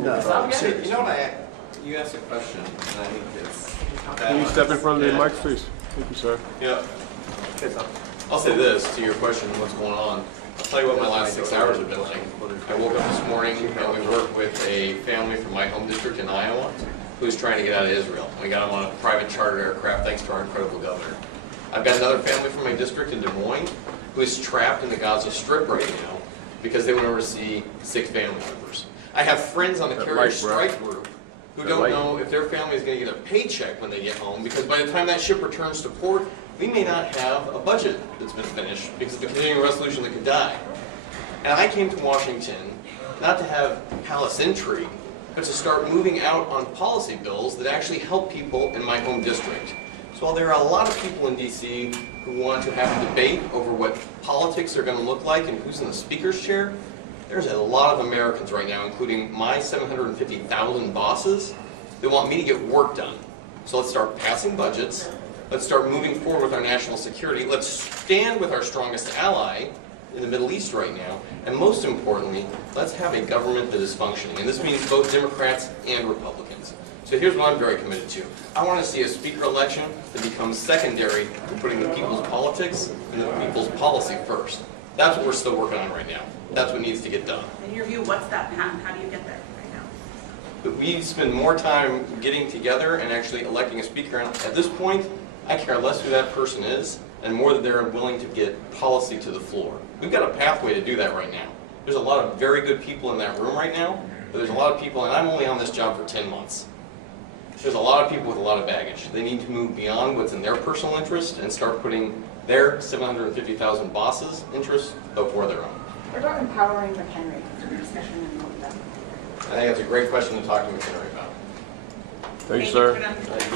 You know what you asked a question, and I think it's... Can you step in front of the mic, please? Thank you, sir. Yeah. I'll say this to your question, what's going on. I'll tell you what my last 6 hours have been like. I woke up this morning and we worked with a family from my home district in Iowa who's trying to get out of Israel. We got them on a private chartered aircraft thanks to our incredible governor. I've got another family from my district in Des Moines who is trapped in the Gaza Strip right now because they went over to see 6 family members. I have friends on the carrier strike group who don't know if their family is going to get a paycheck when they get home, because by the time that ship returns to port, we may not have a budget that's been finished because of the continuing resolution that could die. And I came to Washington not to have palace intrigue, but to start moving out on policy bills that actually help people in my home district. So while there are a lot of people in DC who want to have a debate over what politics are going to look like and who's in the speaker's chair, there's a lot of Americans right now, including my 750,000 bosses, that want me to get work done. So let's start passing budgets. Let's start moving forward with our national security. Let's stand with our strongest ally in the Middle East right now. And most importantly, let's have a government that is functioning. And this means both Democrats and Republicans. So here's what I'm very committed to. I want to see a speaker election that becomes secondary to putting the people's politics and the people's policy first. That's what we're still working on right now. That's what needs to get done. In your view, what's that path? How do you get there right now? But we spend more time getting together and actually electing a speaker. And at this point, I care less who that person is and more that they're willing to get policy to the floor. We've got a pathway to do that right now. There's a lot of very good people in that room right now, but there's a lot of people, and I'm only on this job for 10 months. There's a lot of people with a lot of baggage. They need to move beyond what's in their personal interest and start putting their 750,000 bosses' interests before their own. What about empowering McHenry? Discussion and all that. I think that's a great question to talk to McHenry about. Thank you, sir. Thank you for that.